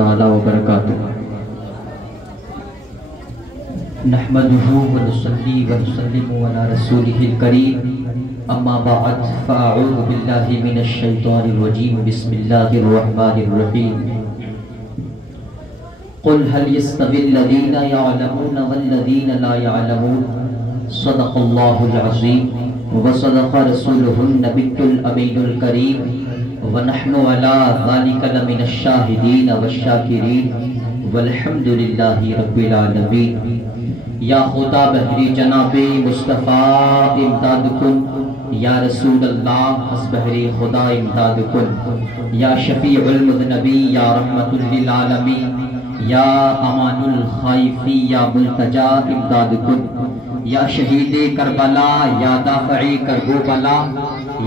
تعالی وبرکاتہ نحمده ونصلي ونسلم على رسوله الكريم اما بعد فاعوذ بالله من الشيطان الرجيم بسم الله الرحمن الرحيم قل هل يستوي الذين يعلمون والذين لا يعلمون صدق الله العظيم وصدق رسوله النبي الأمين الكريم ونحن على ذلك لمن الشاهدين والشاكرين والحمد لله رب العالمين یا خدا بہری جناب مصطفیٰ امداد کن، یا رسول اللہ از بہری خدا امداد کن، یا شفیع المذنبی یا رحمت للعالمین، یا امان الخائفی یا ملتجا امداد کن، یا شہید کربلا یا دافعی کربو بلا،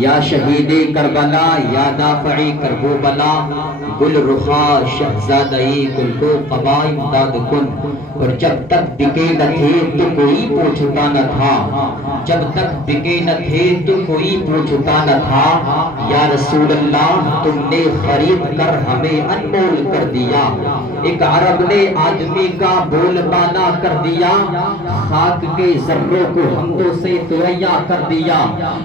یا شہید کربلا یا دافعی کربو بلا، گل رخا شہزادئی گل کو قبا امداد کن۔ اور جب تک بکے نہ تھے تو کوئی پوچھتا نہ تھا، جب تک بکے نہ تھے تو کوئی پوچھتا نہ تھا، یا رسول اللہ تم نے خرید کر ہمیں انمول کر دیا، ایک عرب نے آدمی کا بول بالا کر دیا، خاک کے ذروں کو حمدوں سے ثریا کر دیا،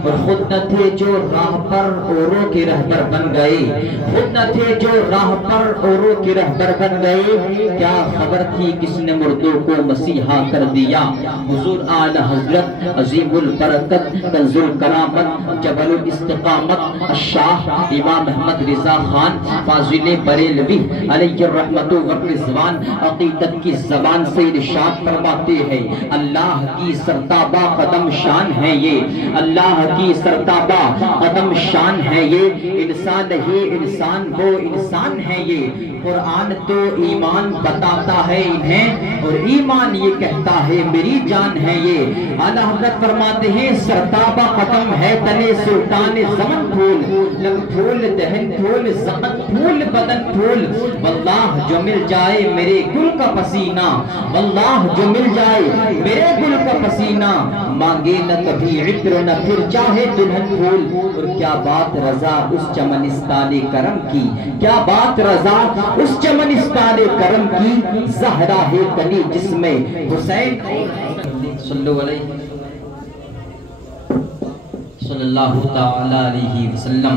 اور خود نہ تھے جو راہ پر اوروں کے رہبر بن گئے، خود نہ تھے جو راہ پر اوروں کے رہبر بن گئے، کیا خبر تھی کس نے مردوں کو مسیحا کر دیا۔ حضور اعلی حضرت عظیم البرکت کنز الکرامت جبل الاستقامت الشاہ امام احمد رضا خان فاضل بریلوی علیہ الرحمت والرضوان عقیدت کی زبان سے ارشاد فرماتے ہیں، اللہ کی سرتابہ قدم شان ہے یہ، اللہ کی سرتابہ قدم شان ہے یہ، انسان ہی انسان وہ انسان ہے یہ، قرآن تو ایمان بتاتا ہے انہیں اور ایمان یہ کہتا ہے میری جان ہے یہ۔ اعلیٰ حضرت فرماتے ہیں سرتابہ قدم ہے تلے سلطان زمن پھول، لب پھول دہن پھول زمن پھول بدن پھول، واللہ جو مل جائے میرے گل کا پسینہ، واللہ جو مل جائے میرے گل کا پسینہ، مانگے نہ کبھی عطر نہ پھر چاہے دلہن پھول۔ اور کیا بات رضا اس چمنستان کرم کی، کیا بات رضا اس چمنستان کرم کی، زہرا ہے کلی جس میں حسین صلی اللہ تعالی علیہ وسلم۔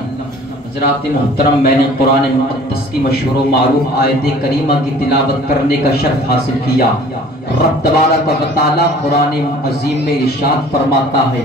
حضرات محترم، میں نے قرآن مقدس کی مشہور و معروف آیت کریمہ کی تلاوت کرنے کا شرف حاصل کیا۔ رب تبارک و تعالی قرآن عظیم میں ارشاد فرماتا ہے،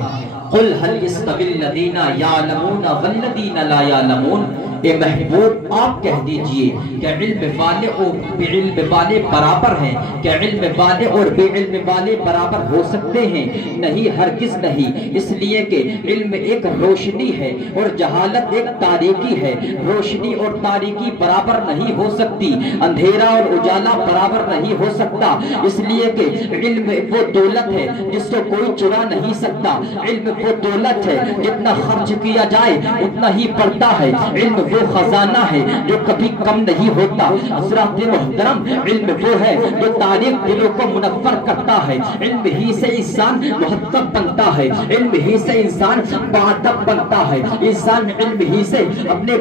قل هل يستوي الذين يعلمون والذين لا يعلمون، اے محبوب آپ کہہ دیجئے کہ علم والے اور بے علم والے برابر ہیں، کہ علم والے اور بے علم والے برابر ہو سکتے ہیں؟ نہیں، ہرگز نہیں، اس لیے کہ علم ایک روشنی ہے اور جہالت ایک تاریکی ہے، روشنی اور تاریکی برابر نہیں ہو سکتی، اندھیرا اور اجالا برابر نہیں ہو سکتا، اس لیے کہ علم وہ دولت ہے جس کو کوئی چرا نہیں سکتا، علم وہ دولت ہے جتنا خرچ کیا جائے اتنا ہی بڑھتا ہے، علم وہ خزانہ ہے جو کبھی کم نہیں ہوتا۔ حضرات محترم، علم وہ ہے جو تاریخ دلوں کو منور کرتا ہے، علم ہی سے انسان مہذب بنتا ہے، علم ہی سے انسان باادب بنتا ہے، انسان علم ہی سے اپنے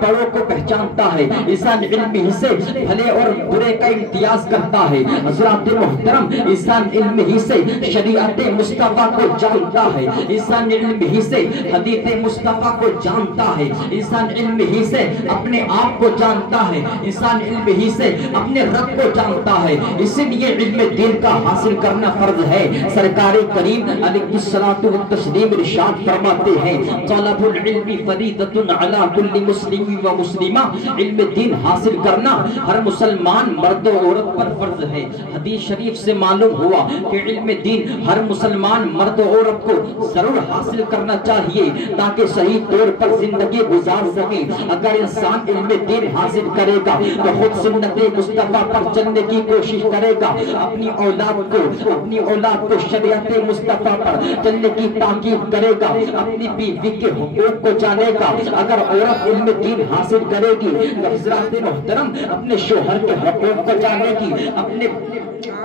بڑوں کو پہچانتا ہے، انسان علم ہی سے بھلے اور برے کا امتیاز کرتا ہے۔ حضرات محترم، انسان علم ہی سے شریعت مصطفیٰ کو جانتا ہے، انسان علم ہی سے حدیث مصطفیٰ کو جانتا ہے، انسان علم ہی سے اپنے آپ کو جانتا ہے، انسان علم ہی سے اپنے رب کو جانتا ہے، اسی لیے علم دین کا حاصل کرنا فرض ہے۔ سرکار کریم علیہ الصلوۃ والتسلیم ارشاد فرماتے ہیں، طلب العلم فریضۃ علی کل مسلم و مسلمہ، علم دین حاصل کرنا ہر مسلمان مرد و عورت پر فرض ہے۔ حدیث شریف سے معلوم ہوا کہ علم دین ہر مسلمان مرد و عورت کو ضرور حاصل کرنا چاہیے تاکہ صحیح طور پر زندگی گزار سکیں۔ اگر انسان علم دین حاصل کرے گا تو خود سنت مصطفیٰ پر چلنے کی کوشش کرے گا، اپنی اولاد کو شریعت مصطفیٰ پر چلنے کی تاکید کرے گا، اپنی بیوی کے حقوق کو جانے گا۔ اگر عورت علم دین حاصل کرے گی تو حضرات محترم اپنے شوہر کے حقوق کو جانے گی،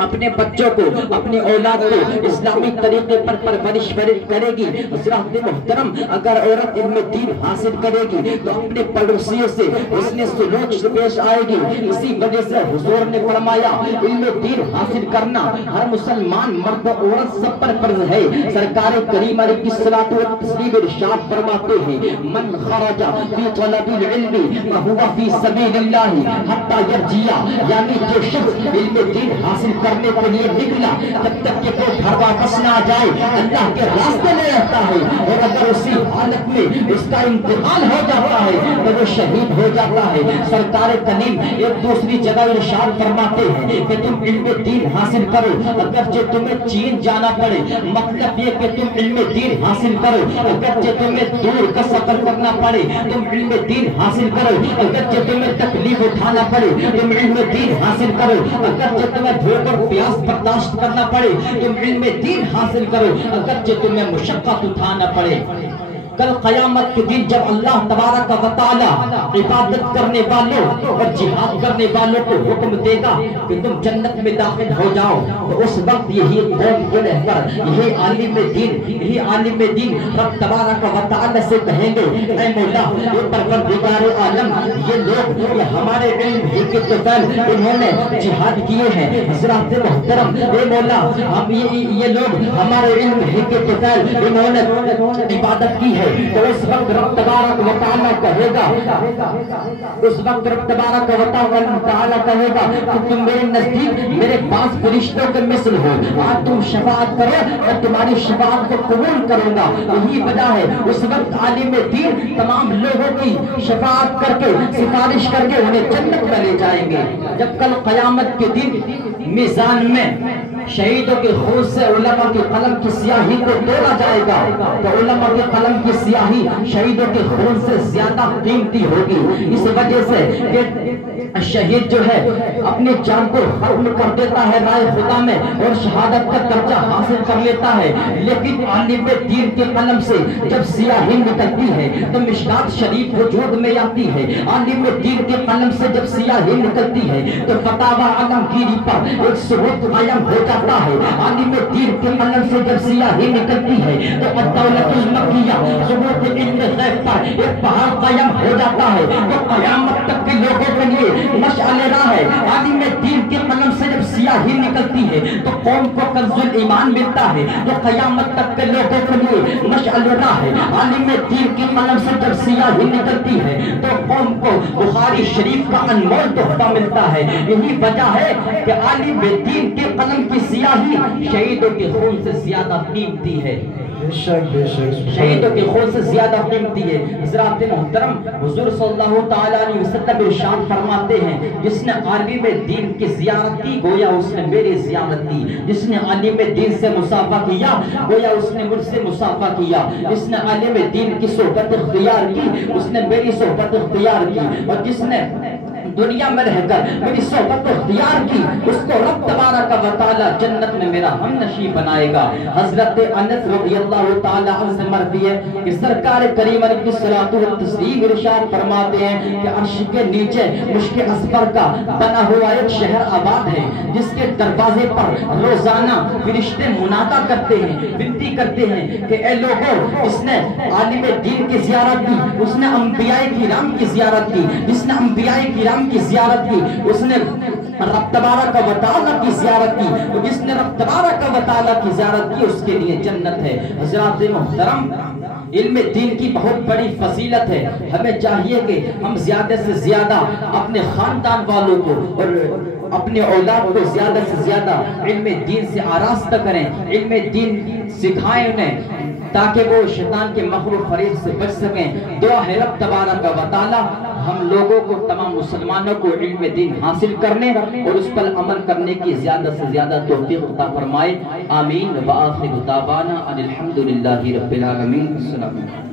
اپنے بچوں کو، اپنی اولاد کو اسلامی طریقے پر پرورش کرے گی۔ حضرات محترم، اگر عورت علم دین دین حاصل کرے گی تو اپنے پڑوسیوں سے حسن سلوک سے پیش آئے گی۔ اسی وجہ سے حضور نے فرمایا علم دین حاصل کرنا ہر مسلمان مرد و عورت سب پر فرض ہے۔ سرکار کریم علیہ الصلوۃ والتسلیم ارشاد فرماتے ہیں من خرج فی طلب العلم فهو فی سبیل اللہ حتی یرجع، یعنی جو شخص علم دین حاصل کرنے کے لیے نکلا جب تک کہ وہ گھر واپس نہ آ جائے اللہ کے راستے میں رہتا ہے، اور اگر اسی حالت میں اس کا انتقال ہو جاتا ہے تو وہ شہید ہو جاتا ہے۔ سرکار کریم ایک دوسری جگہ ارشاد فرماتے ہیں کہ تم علم دین حاصل کرو اگرچہ تمہیں چین جانا پڑے، مطلب یہ کہ تم علم دین حاصل کرو اگرچہ تمہیں دور کا سفر کرنا پڑے، تم علم دین حاصل کرو اگرچہ تمہیں تکلیف اٹھانا پڑے، تم علم دین حاصل کرو اگرچہ تمہیں بھوک اور پیاس برداشت کرنا پڑے، تم علم دین حاصل کرو اگرچہ تمہیں مشقت اٹھانا پڑے۔ کل قیامت کے دن جب اللہ تبارک و تعالی عبادت کرنے والوں اور جہاد کرنے والوں کو حکم دے گا کہ تم جنت میں داخل ہو جاؤ، تو اس وقت یہی قوم کے رہبر، یہی عالم دین رب تبارک و تعالی سے کہیں گے اے مولا، اے پروردگار عالم، یہ لوگ یہ ہمارے علم ہی کے طفیل انہوں نے جہاد کیے ہیں، حضرات محترم، اے مولا ہم یہ لوگ ہمارے علم ہی کے طفیل انہوں نے عبادت کی ہے، تو اس وقت رب تبارک و تعالی کہے گا، اس وقت رب تبارک و تعالی کہے گا کہ تم میرے نزدیک میرے پاس فرشتوں کے مثل ہو، آج تم شفاعت کرو اور تمہاری شفاعت کو قبول کروں گا۔ یہی وجہ ہے اس وقت عالم دین تمام لوگوں کی شفاعت کر کے سفارش کر کے انہیں جنت میں لے جائیں گے۔ جب کل قیامت کے دن میزان میں شہیدوں کے خون سے علماء کے قلم کی سیاہی کو تولا جائے گا تو علماء کے قلم کی سیاہی شہیدوں کے خون سے زیادہ قیمتی ہوگی، اس وجہ سے کہ شہید جو ہے اپنی جان کو ختم کر دیتا ہے رائے خدا میں اور شہادت کا درجہ حاصل کر لیتا ہے، لیکن عالم دین کے قلم سے جب سیاہی نکلتی ہے تو مشکات شریف وجود میں آتی ہے۔ عالم دین کے قلم سے جب سیاہی نکلتی ہے تو فتاوی عالمگیری پر ایک ثبوت قائم ہو جاتا ہے۔ عالم دین کے قلم سے جب سیاہی نکلتی ہے تو الدولۃ المکیہ ثبوت علم غیب پر ایک پہاڑ قائم ہو جاتا ہے، تو قیامت تک کے لوگوں کے لیے مشعل راہ ہے۔ عالم دین کے قلم سے جب سیاہی نکلتی ہے تو قوم کو کنز الایمان ملتا ہے، تو قیامت تک کے لوگوں کے لیے مشعل راہ ہے۔ عالم دین کے قلم سے جب سیاہی نکلتی ہے تو قوم کو بخاری شریف کا انمول تحفہ ملتا ہے۔ یہی وجہ ہے کہ عالم دین کے قلم کی سیاہی شہیدوں کے خون سے زیادہ قیمتی ہے، شہیدوں کے خون سے زیادہ قیمتی ہے۔ حضرات محترم، حضور صلی اللہ تعالیٰ علیہ وسلم ارشاد فرماتے ہیں جس نے عالم دین کی زیارت کی گویا اس نے میری زیارت کی، جس نے عالم دین سے مصافحہ کیا گویا اس نے مجھ سے مصافحہ کیا، جس نے عالم دین کی صحبت اختیار کی اس نے میری صحبت اختیار کی، اور جس نے دنیا میں رہ کر میری صحبت اختیار کی اس کو رب تبارک و تعالی جنت میں میرا ہم نشین بنائے گا۔ حضرت انس رضی اللہ تعالی عنہ سے مروی ہے کہ سرکار کریم علیہ الصلوۃ والتسلیم ارشاد فرماتے ہیں کہ عرش کے نیچے مشک اصفر کا بنا ہوا ایک شہر آباد ہے جس کے دروازے پر روزانہ فرشتے منادہ کرتے ہیں، بنتی کرتے ہیں کہ اے لوگوں، جس نے عالم دین کی زیارت کی اس نے انبیاء کرام کی زیارت کی، جس نے انبیاء کرام کی زیارت کی اس نے رب تبارک و تعالی کی زیارت کی، اور جس نے رب تبارک و تعالی کی زیارت کی اس کے لیے جنت ہے۔ حضرات محترم، علم دین کی بہت بڑی فضیلت ہے، ہمیں چاہیے کہ ہم زیادہ سے زیادہ اپنے خاندان والوں کو اور اپنے اولاد کو زیادہ سے زیادہ علم دین سے آراستہ کریں، علم دین سکھائیں انہیں تاکہ وہ شیطان کے مکر و فریب سے بچ سکیں۔ دعا ہے رب تبارک و تعالی ہم لوگوں کو، تمام مسلمانوں کو علم دین حاصل کرنے اور اس پر عمل کرنے کی زیادہ سے زیادہ توفیق عطا فرمائے، آمین۔ وآخر دعوانا ان الحمد للہ رب العالمین۔ السلام علیکم۔